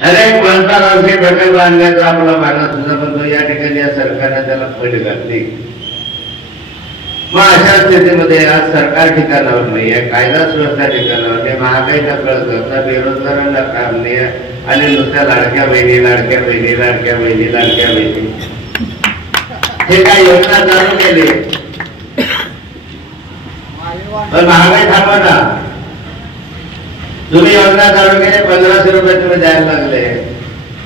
अनेक महत्वाकांक्षी प्रकल्प आणण्याचा आपला मानस होता, पण तो या ठिकाणी या सरकारने त्याला फळ घातली. मग अशा स्थितीमध्ये आज सरकार ठिकाणावर नाही आहे, कायदा सुव्यवस्था ठिकाणावर नाही, महागाईचा कळत करता, बेरोजगारांना काम नाही आणि नुसत्या लाडक्या बहिणी लाडक्या बहिणी लाडक्या बहिणी लाडक्या बहिणी हे काय योजना चालू केली. पण महागाई थांबा ना. तुम्ही योजना चालू केली, 1500 रुपये तुम्ही द्यायला लागले.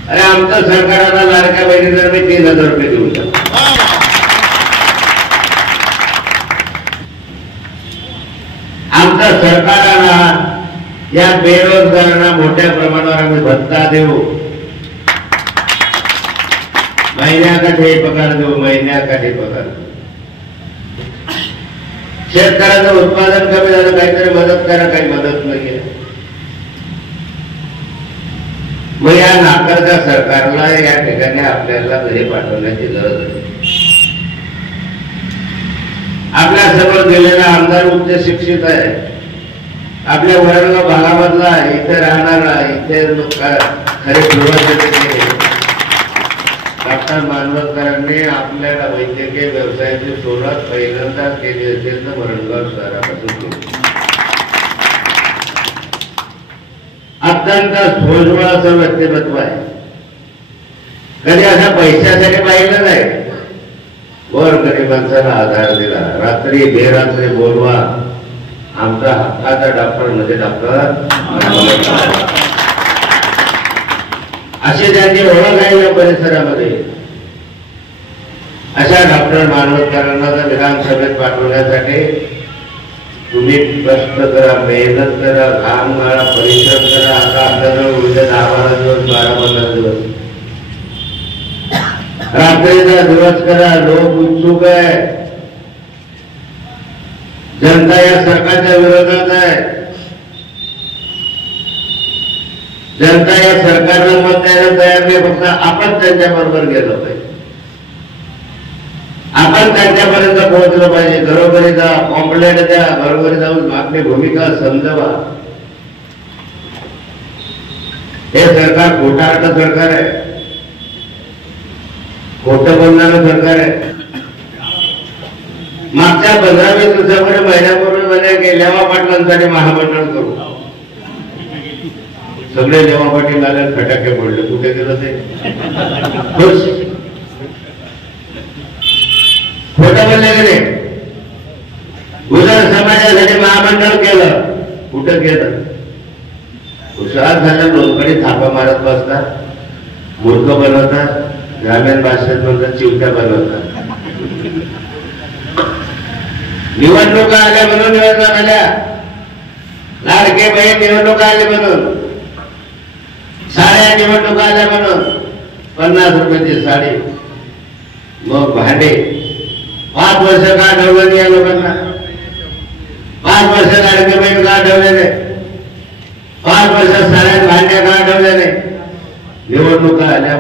अरे आमचं सरकाराला लाडक्या बहिणीला मी 3000 रुपये देऊ शकतो. आमच्या सरकाराला या बेरोजगारांना मोठ्या प्रमाणावर आम्ही भत्ता देऊ, महिन्याकाठी पगार देऊ, महिन्याकाठी पगार. शेतकऱ्याचं उत्पादन कमी झालं, काहीतरी मदत करा, काही मदत नाहीये. मग या नाकारच्या सरकारला या ठिकाणी आपल्याला घरी पाठवण्याची गरज आहे. आपल्या समोर गेलेला आमदार उच्च शिक्षित आहे, आपल्या वडगाव भागामधला इथे राहणारा, इथे खरे पूर्वज डॉक्टर मानवकरांनी आपल्याला वैद्यकीय व्यवसायाची सुरुवात पहिल्यांदा केली असेल तर वडगाव शहरापासून केली. अत्यंत सोजवळाचं व्यक्तिमत्व आहे. कधी अशा पैशासाठी पाहिलं नाही. वर गरिबांचा आधार दिला, रात्री बेरात्री बोलवा. आमचा हक्काचा डॉक्टर म्हणजे डॉक्टर अशी त्यांची ओळख आहे या परिसरामध्ये. अशा डॉक्टर मानवकरांना तर विधानसभेत पाठवण्यासाठी तुम्ही कष्ट करा, मेहनत करा, घाम गाळा, परिश्रम करा. आता आपल्याला उद्या 10-12 दिवस 12-15 दिवस रात्रीचा दिवस करा. लोक उत्सुक आहे. जनता या सरकारच्या विरोधात आहे. जनता या सरकारला मत द्यायला तयार नाही. फक्त आपण त्यांच्या बरोबर गेलो पाहिजे, आपण त्यांच्यापर्यंत पोहोचलं पाहिजे. घरोघरी जा, कॉम्प्लेंट द्या, घरोघरी जाऊन आपली भूमिका समजवा. हे सरकार खोटारडं सरकार आहे, खोटं बोलणारं सरकार आहे. मागच्या 15-20 दिवसापूर्वी महिन्यापूर्वी म्हणे लेवा पाटलांसाठी महामंडळ करू. सगळे लेवा पाटील आले, फटाके पडले. कुठे गेलं ते? खोटं बोलले गेले. गुजर समाजासाठी महामंडळ केलं. कुठं केलं? हुशार झाल्या लोककडे थापा मारत बसतात, मूर्ख बनवतात, ग्रामीण भाषेत म्हणतात चिवट्या बनवतात. निवडणुका आल्या म्हणून निवडणूक आल्या, लाडके बहीण निवडणुका आली म्हणून, साड्या निवडणुका आल्या म्हणून 50 रुपयाची साडी, मग भांडे. 5 वर्ष का ठेवलं या लोकांना? 5 वर्ष लाडके बहीण का ठेवलेले? 5 वर्ष साड्यात भांड्या का ठेवलेले? निवडणुका आल्या